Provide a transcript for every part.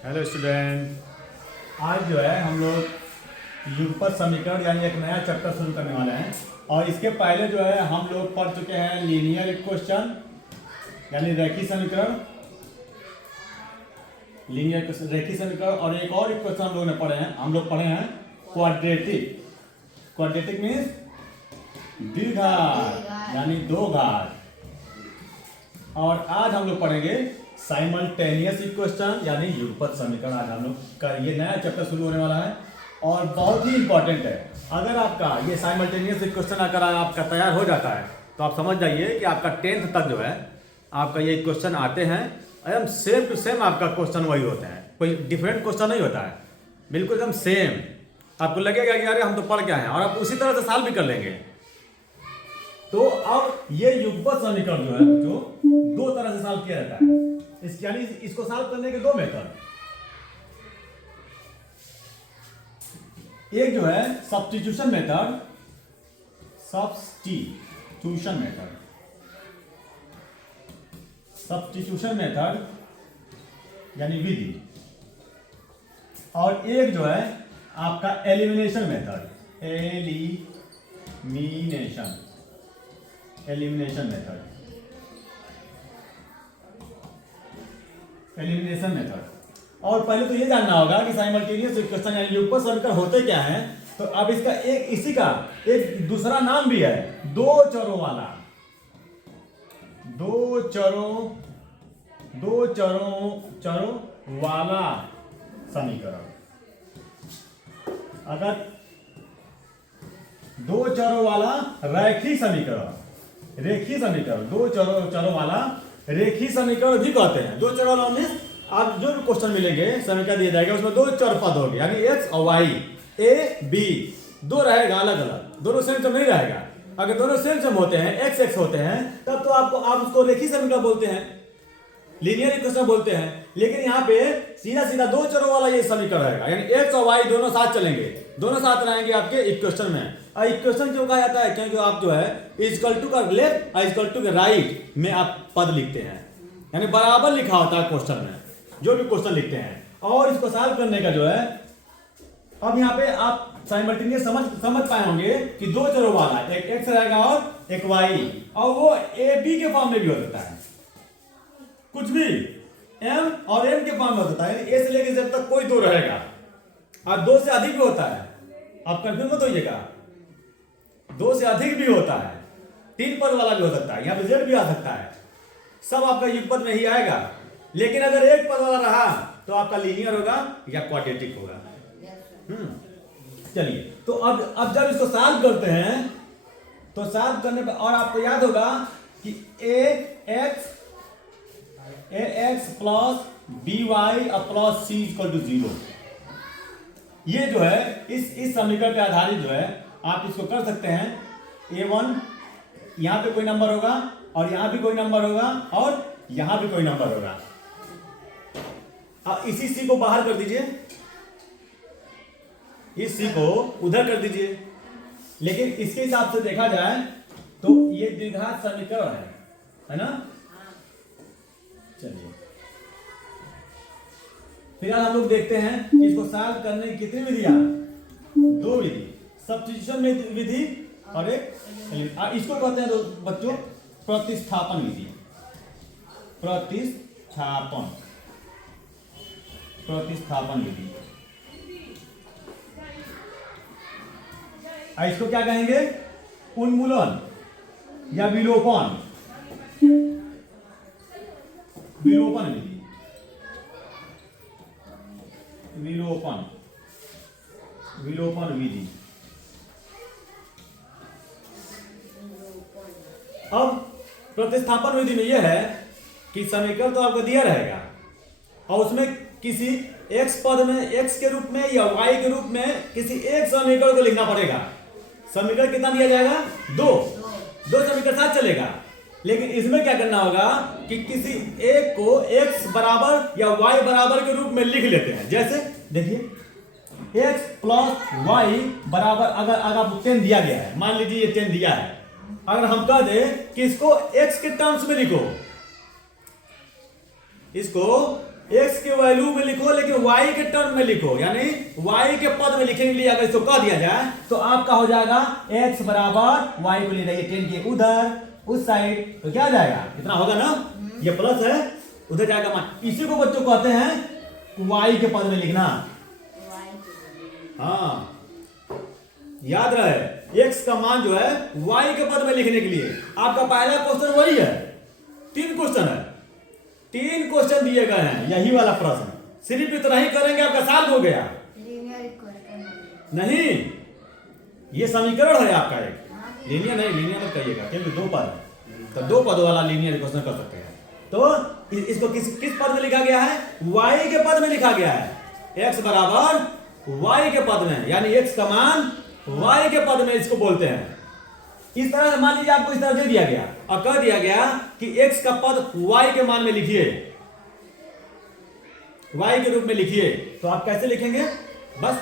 Hello student. आज जो है हम लोग युगपत समीकरण यानी एक नया चैप्टर शुरू करने वाले हैं। और इसके पहले जो है हम लोग पढ़ चुके हैं लीनियर इक्वेशन यानी रेखीय समीकरण, रेखीय समीकरण। और एक और इक्वेशन हम लोग ने पढ़े हैं, क्वाड्रेटिक। क्वाड्रेटिक मीन्स द्विघात यानी दो घात। और आज हम लोग पढ़ेंगे साइमल्टेनियस इक्वेशन यानी युगपत समीकरण। आज हम लोग का ये नया चैप्टर शुरू होने वाला है और बहुत ही इंपॉर्टेंट है। अगर आपका ये साइमल्टेनियस इक्वेशन अगर आपका तैयार हो जाता है तो आप समझ जाइए कि आपका 10th तक जो है आपका ये क्वेश्चन आते हैं, एकदम सेम टू सेम आपका क्वेश्चन वही होते हैं, कोई डिफरेंट क्वेश्चन नहीं होता है, बिल्कुल एकदम सेम। आपको लगेगा कि अरे हम तो पढ़ के आए हैं और आप उसी तरह से सॉल्व भी कर लेंगे। तो अब ये युगपत समीकरण जो है जो दो तरह से सॉल्व किया जाता है। यानी इसको सॉल्व करने के दो मेथड, एक जो है सब्स्टिट्यूशन मेथड यानी विधि, और एक जो है आपका एलिमिनेशन मेथड, एलिमिनेशन मेथड। और पहले तो ये जानना होगा कि साइमल्टेनियस इक्वेशन यानी युगपत समीकरण होते क्या हैं। तो अब इसका इसी का एक दूसरा नाम भी है, दो चरों वाला समीकरण। अगर दो चरों वाला रेखीय समीकरण, दो चरों वाला रेखीय समीकरण भी कहते हैं। दो चरों वाला मीन्स आप जो भी क्वेश्चन मिलेंगे समीकरण दिया जाएगा उसमें दो चर पद होंगे यानी एक्स और वाई, ए बी दो रहेगा, अलग अलग, दोनों सेम नहीं रहेगा। अगर दोनों सेम होते हैं, एक्स होते हैं, तब तो आप उसको रेखीय समीकरण बोलते हैं, लीनियर इक्वेशन बोलते हैं। लेकिन यहाँ पे सीधा दो चरों वाला ये समीकरण रहेगा यानी एक्स और वाई दोनों साथ चलेंगे, दोनों साथ रहेंगे आपके इक्वेशन में। और इक्वेशन क्यों कहा जाता है? क्योंकि आप जो है इक्वल टू का लेफ्ट और इक्वल टू के राइट में आप पद लिखते हैं, यानी बराबर लिखा होता है क्वेश्चन में, जो भी क्वेश्चन लिखते हैं। और इसको सॉल्व करने का जो है, अब यहाँ पे आप साइमल्टेनियस समझ पाए होंगे कि दो चरों वाला एक एक्स रहेगा और एक वाई, और वो ए बी के फॉर्म में भी हो सकता है, कुछ भी एम और एन के फॉर्म में होता है, ए से लेकर जेड तक कोई दो रहेगा। और दो से अधिक भी होता है, आप कंफ्यूज मत होइएगा, दो से अधिक भी होता है, तीन पद वाला भी हो सकता है, यहाँ पे जेड भी आ सकता है, सब आपका युगपत में ही आएगा। लेकिन अगर एक पद वाला रहा तो आपका लीनियर होगा या क्वाड्रेटिक होगा। चलिए, तो अब जब इसको सॉल्व करते हैं तो सॉल्व करने पर, और आपको याद होगा कि A X plus B Y plus C equal to 0, ये जो है इस समीकरण पे आधारित जो है आप इसको कर सकते हैं। a1 यहां पे कोई नंबर होगा और यहां भी कोई नंबर होगा और यहां भी कोई नंबर होगा। इसी सी को बाहर कर दीजिए, इस सी को उधर कर दीजिए। लेकिन इसके हिसाब से देखा जाए तो ये द्विघात समीकरण है ना। चलिए, फिलहाल हम लोग देखते हैं कि इसको सॉल्व करने की कितनी विधियां, दो विधि, सब्स्टिट्यूशन विधि और एक, इसको कहते हैं बच्चों प्रतिस्थापन विधि। प्रतिस्थापन विधि, इसको क्या कहेंगे? उन्मूलन या विलोपन विधि। विलोपन विधि। अब प्रतिस्थापन विधि में यह है कि समीकरण तो आपको दिया रहेगा और उसमें किसी x पद में x के रूप में या y के रूप में किसी एक समीकरण को लिखना पड़ेगा। समीकरण कितना दिया जाएगा? दो समीकरण साथ चलेगा। लेकिन इसमें क्या करना होगा कि किसी एक को x बराबर या y बराबर के रूप में लिख लेते हैं। जैसे देखिए x प्लस y बराबर, अगर आपको 10 दिया गया है, मान लीजिए ये 10 दिया है, अगर हम कह दें कि इसको x के टर्म्स में लिखो, इसको एक्स के वैल्यू में लिखो लेकिन वाई के टर्म में लिखो, यानी वाई के पद में लिखने के लिए अगर इसको कह दिया जाए तो आपका हो जाएगा एक्स बराबर वाई को ले जाइए 10 के उधर उस साइड, तो क्या आ जाएगा कितना होगा ना, ये प्लस है उधर जाएगा मान। इसी को बच्चों कहते हैं वाई के पद में लिखना। हाँ याद रहे एक्स का मान जो है वाई के पद में लिखने के लिए आपका पहला क्वेश्चन वही है, 3 क्वेश्चन है, 3 क्वेश्चन दिए गए हैं, यही वाला प्रश्न, सिर्फ इतना ही करेंगे आपका साल हो गया। नहीं ये समीकरण है आपका एक, लीनियर नहीं, लीनियर मत कहिएगा क्योंकि 2 पद है, तो 2 पद वाला लीनियर क्वेश्चन कर सकते हैं। तो इसको किस पद में लिखा गया है, वाई के पद में लिखा गया है, एक्स बराबर वाई के पद में, यानी एक्स का मान वाई के पद में इसको बोलते हैं। इस तरह मान लीजिए आपको इस तरह दे दिया गया और कह दिया गया कि x का पद y के मान में लिखिए, y के रूप में लिखिए, तो आप कैसे लिखेंगे, बस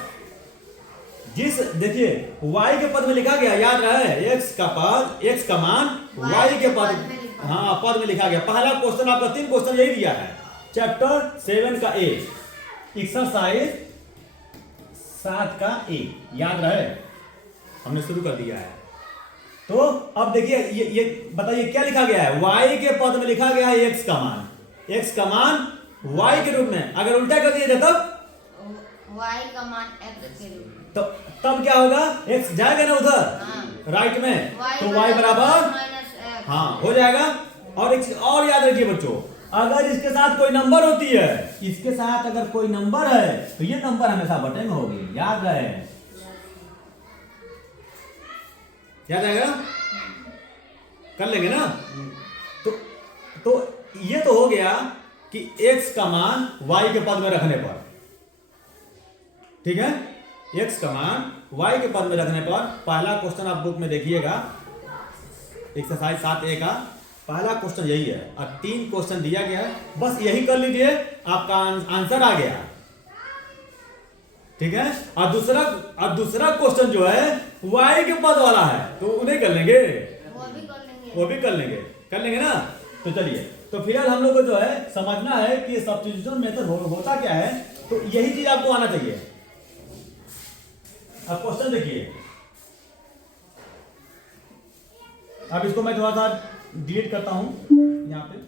जिस देखिए y के पद में लिखा गया, याद रहे x का पद, x का मान y के पद, हाँ पद में लिखा गया। पहला क्वेश्चन आपका 3 क्वेश्चन यही दिया है, चैप्टर 7 का ए, एक्सरसाइज 7 का ए, याद रहे हमने शुरू कर दिया है। तो अब देखिए ये बताइए क्या लिखा गया है, y के पद में लिखा गया है x का मान, x का मान y के रूप में, अगर उल्टा कर दिया जाए तब y का मान x के रूप में, तो तब क्या होगा, x जाएगा ना उधर, हाँ। राइट में, तो y बराबर हाँ हो जाएगा। और एक चीज और याद रखिए बच्चों, अगर इसके साथ कोई नंबर होती है, इसके साथ अगर कोई नंबर है तो ये नंबर हमेशा बटे में होगी, याद रहे, याद आएगा, कर लेंगे ना। तो ये तो हो गया कि x का मान y के पद में रखने पर, ठीक है, x का मान y के पद में रखने पर पहला क्वेश्चन आप बुक में देखिएगा, एक्सरसाइज 7A का पहला क्वेश्चन यही है और 3 क्वेश्चन दिया गया है, बस यही कर लीजिए आपका आंसर आ गया, ठीक है। और दूसरा क्वेश्चन जो है y के पद वाला है, तो उन्हें कर लेंगे, वो भी कर लेंगे ना। तो चलिए, तो फिलहाल हम लोग को जो है समझना है कि सब्स्टिट्यूशन मेथड होता क्या है, तो यही चीज आपको आना चाहिए। अब क्वेश्चन देखिए, अब इसको मैं थोड़ा सा डिलीट करता हूं, यहाँ पे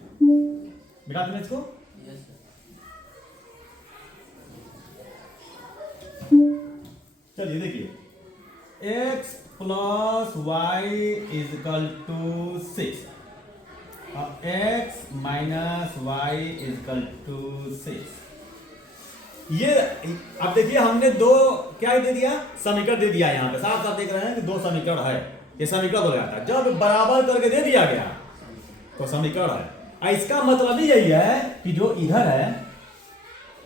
मिटा दूं इसको, चलिए देखिए x plus y is equal to 6 और x minus y is equal to 6। ये अब देखिए हमने 2 क्या दे दिया, समीकरण दे दिया, यहाँ पे साफ साफ देख रहे हैं कि 2 समीकरण है, ये समीकरण हो जाता है जब बराबर करके दे दिया गया तो समीकरण है। इसका मतलब ही यही है कि जो इधर है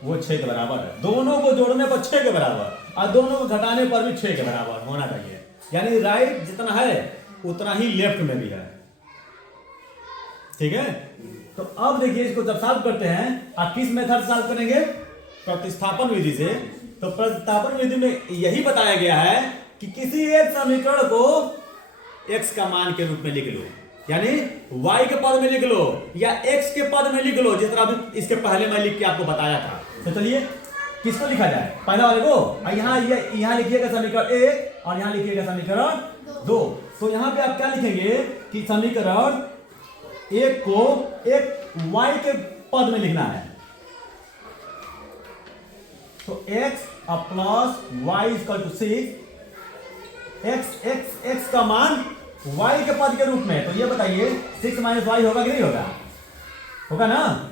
वो 6 के बराबर है, दोनों को जोड़ने पर 6 के बराबर और दोनों को घटाने पर भी 6 के बराबर होना चाहिए, यानी राइट जितना है उतना ही लेफ्ट में भी है, ठीक है। तो अब देखिए इसको जब सॉल्व करते हैं, आप किस मेथड से सॉल्व करेंगे, प्रतिस्थापन विधि से। तो प्रतिस्थापन विधि में यही बताया गया है कि किसी एक समीकरण को x का मान के रूप में लिख लो, यानी y के पद में लिख लो या x के पद में लिख लो, जिस तरह अभी इसके पहले मैं लिख के आपको बताया था। तो चलिए किसको लिखा जाए, पहला वाले को, यहाँ लिखिएगा समीकरण 1 और यहाँ लिखिएगा समीकरण 2। तो यहाँ पे आप क्या लिखेंगे कि समीकरण 1 को एक y के पद में लिखना है, तो x plus y equal to 6, x का मान y के पद के रूप में, तो ये बताइए 6 माइनस वाई होगा कि नहीं होगा, होगा ना।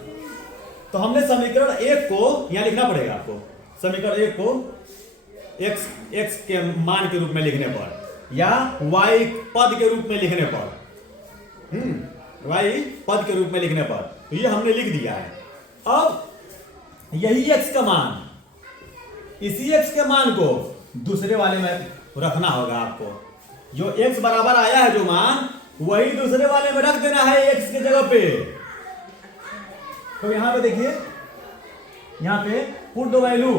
तो हमने समीकरण 1 को यहां लिखना पड़ेगा आपको, समीकरण 1 को x के मान के रूप में लिखने पर या y पद के रूप में लिखने पर, y पद के रूप में लिखने पर, तो ये हमने लिख दिया है। अब यही x का मान, इसी x के मान को दूसरे वाले में रखना होगा आपको, जो x बराबर आया है जो मान, वही दूसरे वाले में रख देना है x के जगह पे। तो यहां पे देखिए, यहां पे put the value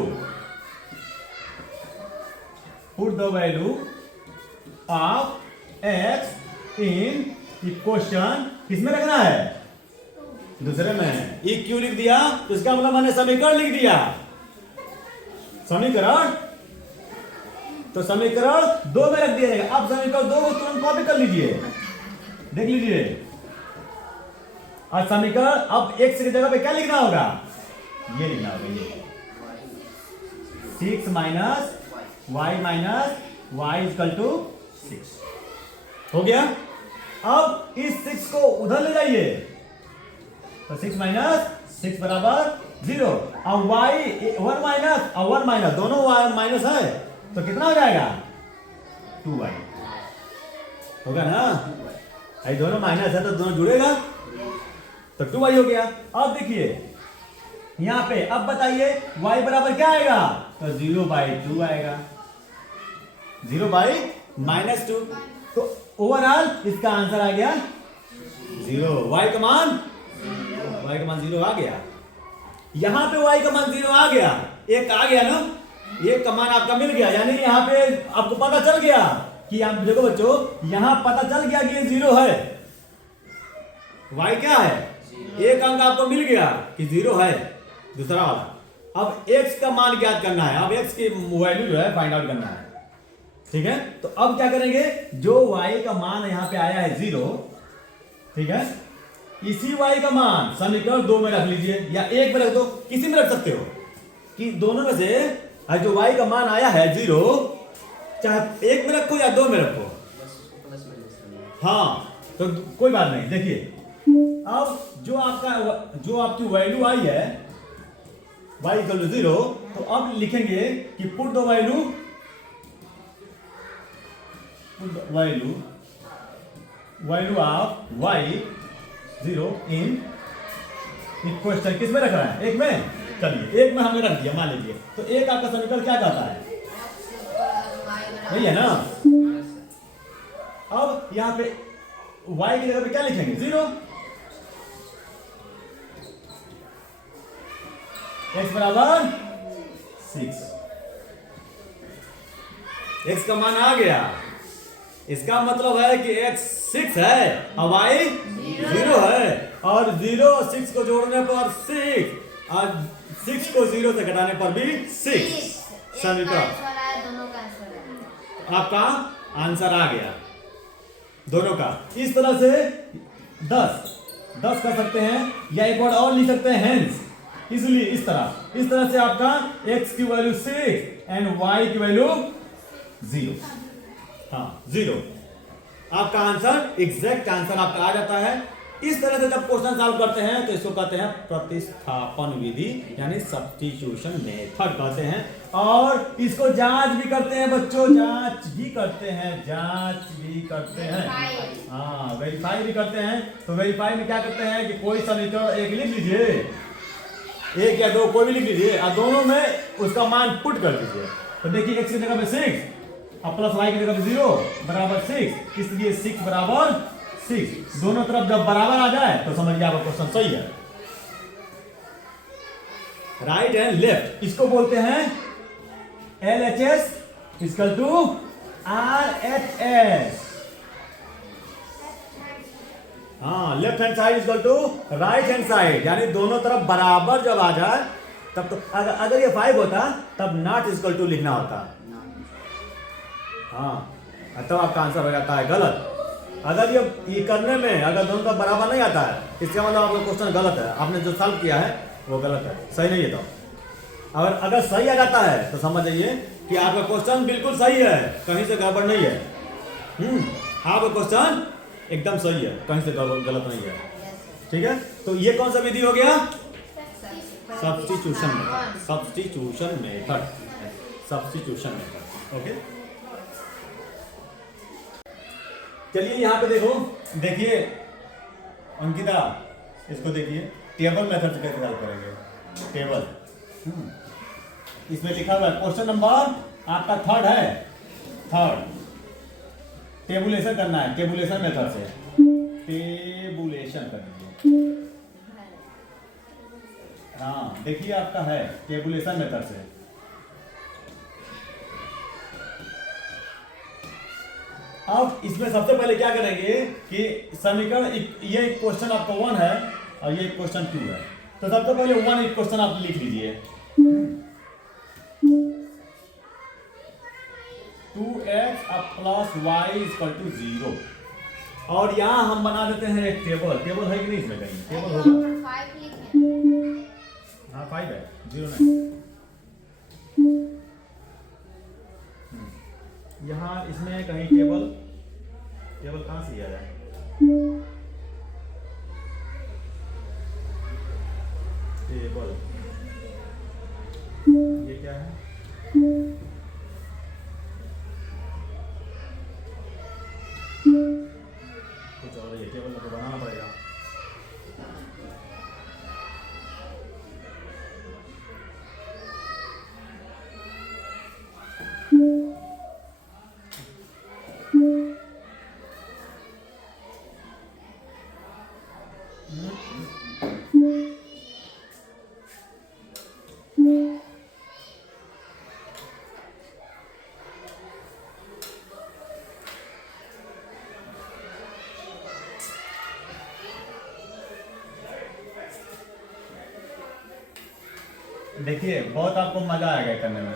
of x in equation, किसमें रखना है, दूसरे में ई क्यू लिख दिया तो इसका मतलब मैंने समीकरण लिख दिया। समीकरण तो समीकरण 2 में रख दिया जाएगा। अब समीकरण 2 को तुरंत कॉपी कर लीजिए, देख लीजिए। और समीकरण अब x की जगह पे क्या लिखना होगा, ये लिखना होगा, ये 6 माइनस y इक्वल टू 6 हो गया। अब इस 6 को उधर ले जाइए तो 6 माइनस 6 बराबर 0। अब y 1 माइनस दोनों y माइनस है तो कितना हो जाएगा 2y होगा ना। ये दोनों माइनस है तो दोनों जुड़ेगा तो 2y हो गया। अब देखिए यहां पे, अब बताइए y बराबर क्या आएगा तो 0/2 आएगा, 0/-2। तो ओवरऑल इसका आंसर आ गया 0। y का मान 0 आ गया। यहां पे y का मान 0 आ गया, एक आ गया ना, एक का मान आपका मिल गया। यानी यहां पे आपको पता चल गया कि आप देखो बच्चों, यहां पता चल गया कि ये 0 है। y क्या है, एक अंक आपको मिल गया कि 0 है, दूसरा वाला। अब x का मान ज्ञात करना है, अब x की वैल्यू जो है फाइंड आउट करना है, ठीक है। तो अब क्या करेंगे, जो y का मान यहां पे आया है 0, ठीक है, इसी y का मान समीकरण 2 में रख लीजिए या 1 में रख दो, किसी में रख सकते हो कि दोनों में से जो y का मान आया है 0, चाहे 1 में रखो या 2 में रखो, हाँ तो कोई बात नहीं। देखिए अब जो आपकी वैल्यू आई है y इक्वल टू 0, तो अब लिखेंगे कि put the value of y 0 in question. किस में रख रहा है, 1 में। चलिए 1 में हमने रख दिया, मान लीजिए। तो एक आपका समीकरण क्या कहता है, वही है ना। अब यहां पे y की जगह पे क्या लिखेंगे 0, x बराबर 6। x का मान आ गया, इसका मतलब है कि x 6 है और y 0 है, और 0 और 6 को जोड़ने पर 6 और 6 को 0 से घटाने पर भी 6। समीकरण आपका आंसर आ गया दोनों का। इस तरह से 10 कर सकते हैं या एक वर्ड और लिख सकते हैं हेंस, इसलिए इस तरह से आपका x की वैल्यू 6 एंड y की वैल्यू 0, हाँ 0। आपका आंसर, एग्जैक्ट आंसर आपका आ जाता है। इस तरह से जब क्वेश्चन सॉल्व करते हैं तो इसको कहते हैं प्रतिस्थापन विधि, यानी सब्स्टिट्यूशन मेथड कहते हैं। और इसको जांच भी करते हैं बच्चों, जांच भी करते हैं, हाँ वेरीफाई भी करते हैं। तो वेरीफाई में क्या करते हैं कि कोई समीकरण एक लिख लीजिए, 1 या 2 कोई भी लिख लीजिए, और दोनों में उसका मान पुट कर दीजिए। तो देखिए x की जगह पे 6 और प्लस y की जगह पे 0 बराबर 6, इसलिए 6 बराबर 6। दोनों तरफ जब बराबर आ जाए तो समझिए आपका क्वेश्चन सही है। राइट एंड लेफ्ट, इसको बोलते हैं LHS इक्वल टू RHS। हाँ, left hand side equal to right hand side, यानी दोनों तरफ बराबर जब आ जाए तब तो अगर ये 5 होता तब नॉट इक्वल टू लिखना होता, हाँ तब आपका आंसर हो जाता है गलत। अगर ये करने में अगर दोनों तरफ बराबर नहीं आता है, इसका मतलब आपका क्वेश्चन गलत है, आपने जो सॉल्व किया है वो गलत है, सही नहीं है। तो अगर सही आ जाता है तो समझ जाइए कि आपका क्वेश्चन बिल्कुल सही है, कहीं से गड़बड़ नहीं है। आपका क्वेश्चन एकदम सही है, कहीं से गलत नहीं है, ठीक है। तो ये कौन सा विधि हो गया, सब्स्टिट्यूशन मेथड, ओके। चलिए यहाँ पे देखिए अंकिता, इसको देखिए टेबल मेथड से कैसे सॉल्व करेंगे। टेबल इसमें लिखा हुआ है, क्वेश्चन नंबर आपका 3rd है, 3rd टेबुलेशन करना है, टेबुलेशन मेथड से टेबुलेशन करेंगे। हाँ देखिए आपका है टेबुलेशन मेथड से। अब इसमें सबसे पहले क्या करेंगे कि समीकरण, ये क्वेश्चन आपका 1 है और ये क्वेश्चन 2 है। तो सबसे पहले 1 क्वेश्चन आप लिख लीजिए। 2x plus Y equal to 0। और यहाँ हम बना देते हैं एक टेबल। टेबल है कि नहीं इसमें कहीं? टेबल होगा। 5 लिखें। हाँ 5 है, 0 नहीं। यहाँ इसमें कहीं टेबल कहाँ से लिया जाए? टेबल ये क्या है? कुछ और ये टेबल तो बनाना पड़ेगा। देखिए बहुत आपको मजा आएगा करने में।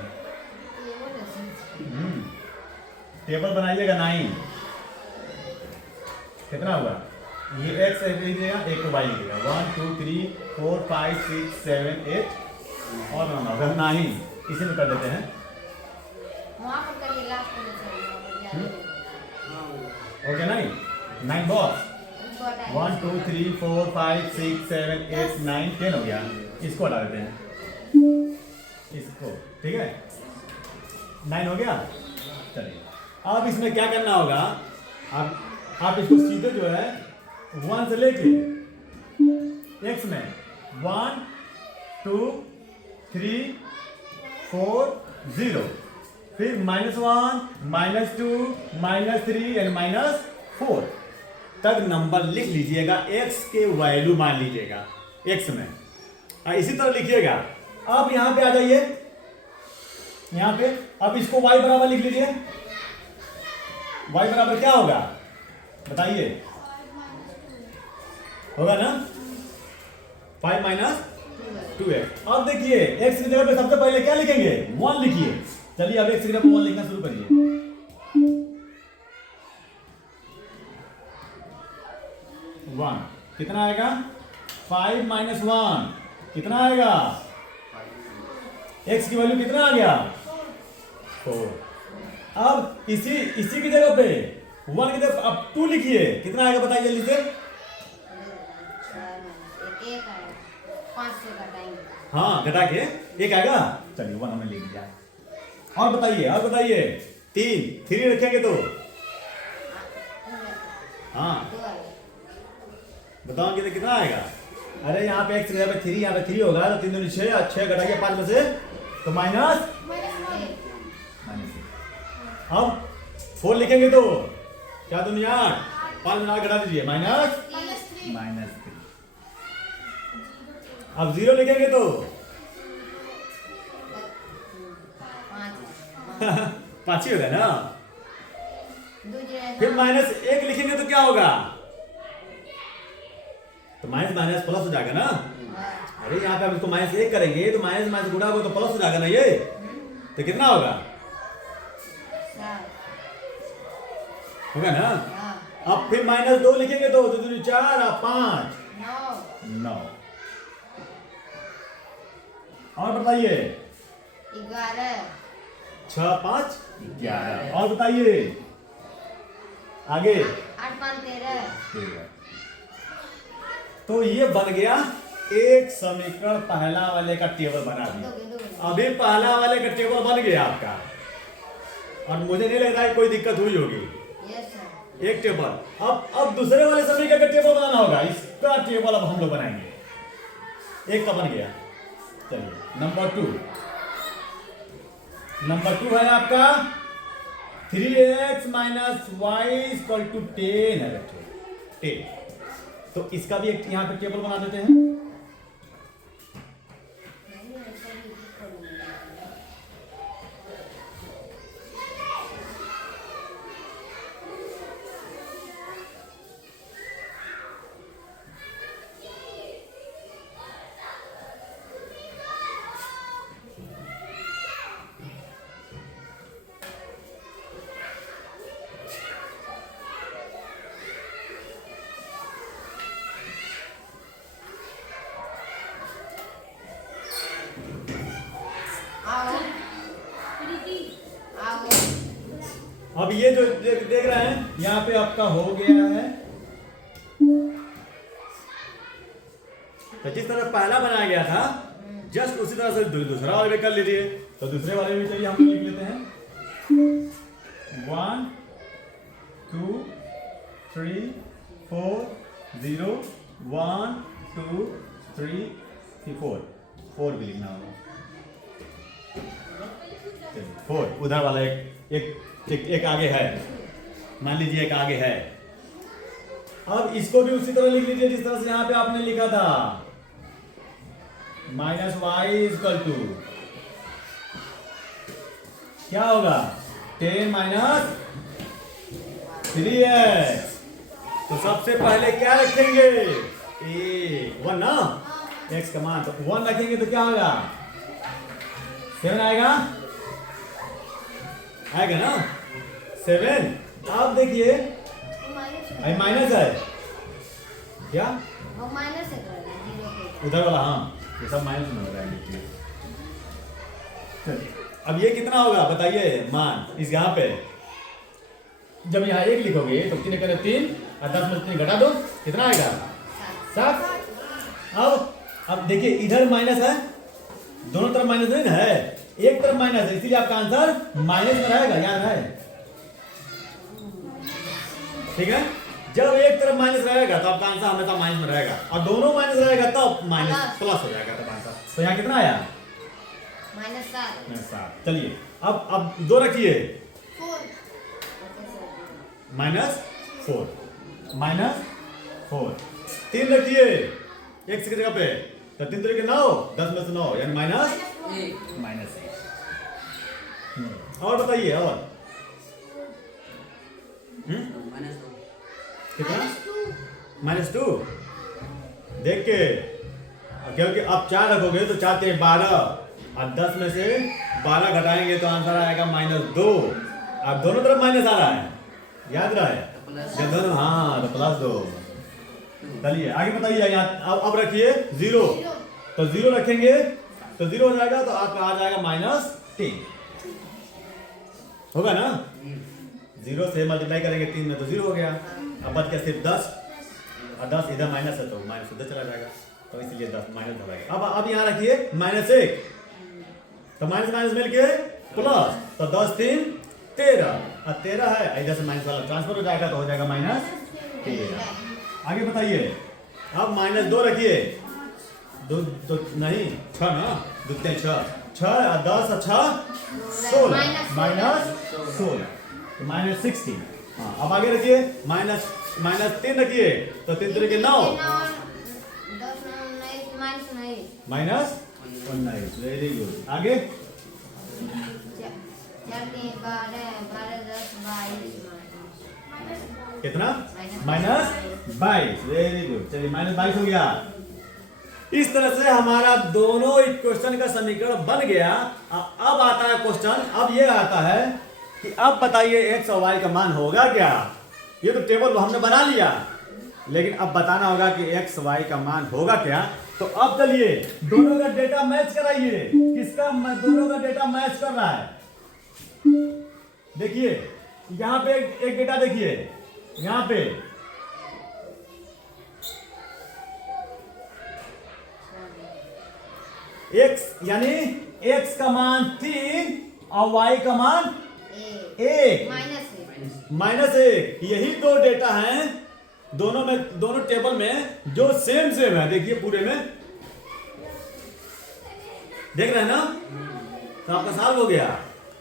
टेबल बनाइएगा 9। कितना हुआ? ये x लीजिएगा, एक तो y लीजिएगा। 1 2 3 4 5 6 7 8 और अगर 9 इसी में कर देते हैं। वहाँ पर करिए लास्ट में। ओके नहीं 9 बॉक्स 1 2 3 4 5 6 7 8 9 10 हो गया। इसको हटा देते हैं, इसको। ठीक है 9 हो गया। चलिए अब इसमें क्या करना होगा? आप इसको सीधे जो है 1 से लेके x में 1 2 3 4 0, फिर -1 -2 -3 एंड -4 तक नंबर लिख लीजिएगा। x के वैल्यू मान लीजिएगा x में। इसी तरह लिखिएगा। अब यहां पे आ जाइए, यहां पे अब इसको y बराबर लिख लीजिए। y बराबर क्या होगा बताइए? होगा ना 5 माइनस 2x। अब देखिए x की जगह पे सबसे पहले क्या लिखेंगे? 1 लिखिए। चलिए अब x की जगह पे 1 लिखना शुरू करिए। 1 कितना आएगा? 5 माइनस 1 कितना आएगा? x की वैल्यू कितना आ गया? 4। अब इसी की जगह पे 1 की जगह अब 2 लिखिए। कितना आएगा बताइए जल्दी से? 5 से घटाएंगे। हाँ घटा के 1 आएगा। चलिए 1 हमने लिख दिया। और बताइए 3 रखेंगे तो हाँ बताओगे तो कितना आएगा? अरे यहाँ पे x की जगह पे 3, यहाँ पे 3 होगा तो 3 दूनी 6 और 6 घटाइए 5 में से तो माइनस। अब 4 लिखेंगे तो क्या दुनिया 5 में 8 घटा दीजिए -3। अब 0 लिखेंगे तो 5 ही होगा ना। फिर -1 लिखेंगे तो क्या होगा? तो माइनस प्लस हो जाएगा ना। अरे यहाँ पे हम इसको -1 करेंगे तो माइनस गुणा होगा तो प्लस हो जाएगा ना ये। तो कितना होगा ना। अब फिर -2 लिखेंगे तो 2 4 और 5 9। और बताइए 11 6 5 11। और बताइए आगे 8 5 13। तो ये बन गया एक समीकरण पहला वाले का टेबल बना दिया। अभी पहला वाले का टेबल बन गया आपका और मुझे नहीं लग रहा है कोई दिक्कत हुई होगी। एक टेबल। अब दूसरे वाले समीकरण का टेबल बनाना होगा। इसका टेबल अब हम लोग बनाएंगे। एक का बन गया। चलिए नंबर 2 है आपका 3x minus Y equal to 10 है बच्चों 10। तो इसका भी एक यहाँ पे टेबल बना देते हैं। अब ये जो देख रहे हैं यहाँ पे आपका हो गया है। तो जिस तरह पहला बनाया गया था जस्ट उसी तरह से दूसरा वाले भी कर लीजिए। तो दूसरे वाले में चलिए हम लिख लेते हैं 1 2 3 4 0 1 2 3 4 भी लिखना होगा। 4 उधर वाला एक आगे है, मान लीजिए एक आगे है। अब इसको भी उसी तरह लिख लीजिए जिस तरह से यहां पे आपने लिखा था -y इक्वल टू क्या होगा 10 - 3x। तो सबसे पहले क्या रखेंगे 1 ना, x का मान तो 1 रखेंगे तो क्या होगा 7 आएगा ना 7। अब देखिए माइनस है क्या वो माइनस है करना जीरो के। उधर वाला, हाँ ये सब माइनस में हो रहा है। चलिए अब ये कितना होगा बताइए मान इस यहाँ पे जब यहाँ 1 लिखोगे तो 3 करे 3 और 10 में 3 घटा दो कितना आएगा 7। अब देखिए इधर माइनस है, दोनों तरफ माइनस नहीं है, एक तरफ माइनस है, इसीलिए आपका आंसर माइनस में रहेगा, याद है। ठीक है, जब एक तरफ माइनस रहेगा तो आपका आंसर हमेशा माइनस में रहेगा और दोनों माइनस रहेगा तो माइनस प्लस हो जाएगा तब आंसर। तो यहाँ कितना आया -7। चलिए अब 2 रखिए -4 3 रखिए x की जगह पे तो 3 3 के 9 10 में से 9 यानी -1। और बताइए और कितना -2 देख के, क्योंकि अब 4 रखोगे तो 4 के 12 और 10 में से 12 घटाएंगे तो आंसर आएगा -2। अब दोनों तरफ माइनस आ रहा है, याद रहा है दोनों, हाँ तो +2। चलिए आगे बताइए यहाँ अब रखिए 0 तो 0 रखेंगे तो 0 हो जाएगा तो आपका आ जाएगा -3 होगा ना। 0 से मल्टीप्लाई करेंगे 3 में तो 0 हो गया। अब बच गया सिर्फ 10 और 10 इधर माइनस है तो माइनस उधर चला जाएगा तो इसलिए 10 माइनस हो जाएगा। अब यहाँ रखिए -1 तो माइनस मिल के प्लस तो 10 3 13 और 13 है इधर से माइनस वाला ट्रांसफर हो जाएगा तो हो जाएगा -13। आगे बताइए अब -2 रखिए 2 नहीं 6 ना 2 3 6 और 10 और 6 16 -16। हाँ अब आगे रखिए -3 रखिए तो 3 3 के 9 -19। Very good. आगे 12 कितना -22। Very good. चलिए -22 हो गया। इस तरह से हमारा दोनों इक्वेशन का समीकरण बन गया। अब आता है क्वेश्चन, अब ये आता है कि अब बताइए x और y का मान होगा क्या। ये तो टेबल हमने बना लिया लेकिन अब बताना होगा कि x y का मान होगा क्या। तो अब चलिए दोनों का डेटा मैच कराइए, किसका दोनों का डेटा मैच कर रहा है। देखिए यहां पे एक डेटा देखिए, यहां पे x यानी x का मान 3 और y का मान 1 -1। यही दो डेटा हैं दोनों टेबल में जो सेम है। देखिए पूरे में देख रहे हैं ना, तो आपका सॉल्व हो गया,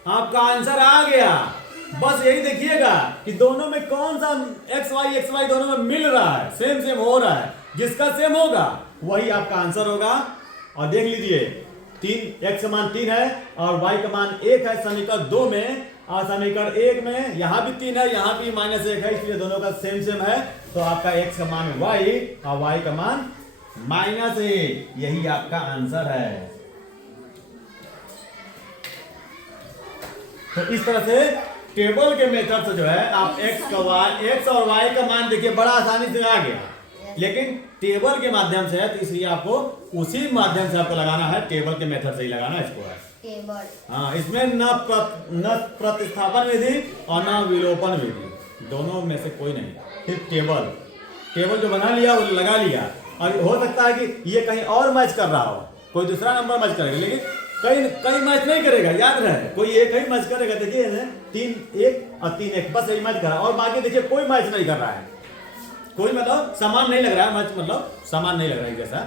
आपका आंसर आ गया। बस यही देखिएगा कि दोनों में कौन सा x y दोनों में मिल रहा है, सेम हो रहा है। जिसका सेम होगा वही आपका आंसर होगा। और देख लीजिए 3 x का मान 3 है और y का मान 1 है समीकरण 2 में, और समीकरण 1 में यहाँ भी 3 है, यहाँ भी -1 है, इसलिए दोनों का सेम है। तो आपका x का मान y और y का मान -1, यही आपका आंसर है। तो इस तरह से टेबल के मेथड से जो है आप x और y का मान देखिए बड़ा आसानी से आ गया। लेकिन टेबल के माध्यम से है तो इसलिए आपको उसी माध्यम से आपको लगाना है, टेबल के मेथड से ही लगाना है इसको है। टेबल। हाँ, इसमें न प्रतिस्थापन विधि और न विलोपन विधि, दोनों में से कोई नहीं। फिर टेबल जो बना लिया वो लगा लिया, और हो सकता है कि ये कहीं और मैच कर रहा हो, कोई दूसरा नंबर मैच करेगा, लेकिन कई मैच नहीं करेगा, याद रहे, कोई एक ही मैच करेगा। देखिए 3-1 और 3-1 बस यही मैच कर रहा है, और बाकी देखिए कोई मैच नहीं कर रहा है, कोई मतलब समान नहीं लग रहा है, मैच मतलब समान नहीं लग रहा है जैसा,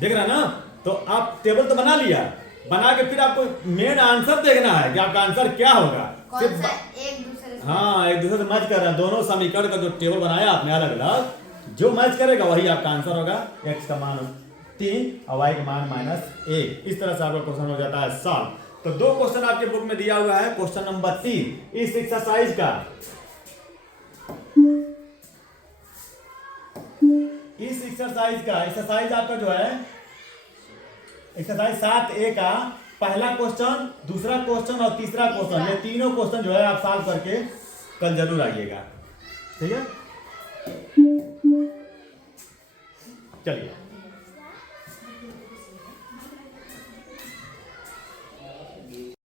देख रहा है ना। तो आप टेबल तो बना लिया, बना के फिर आपको मेन आंसर देखना है कि आपका आंसर क्या होगा। कौन सा एक दूसरे से? हाँ, एक दूसरे से मैच कर रहा है, दोनों समीकरण का जो टेबल बनाया आपने अलग अलग, जो मैच करेगा वही आपका आंसर होगा। x का मान 3 और y का मान -1। इस तरह से आपका क्वेश्चन हो जाता है सॉल्व। तो 2 क्वेश्चन आपके बुक में दिया हुआ है। क्वेश्चन नंबर 3 इस एक्सरसाइज का एक्सरसाइज आपका जो है एक्सरसाइज 7A का पहला क्वेश्चन, दूसरा क्वेश्चन और तीसरा क्वेश्चन, ये तीनों क्वेश्चन जो है आप सॉल्व करके कल जरूर आइएगा, ठीक है। चलिए।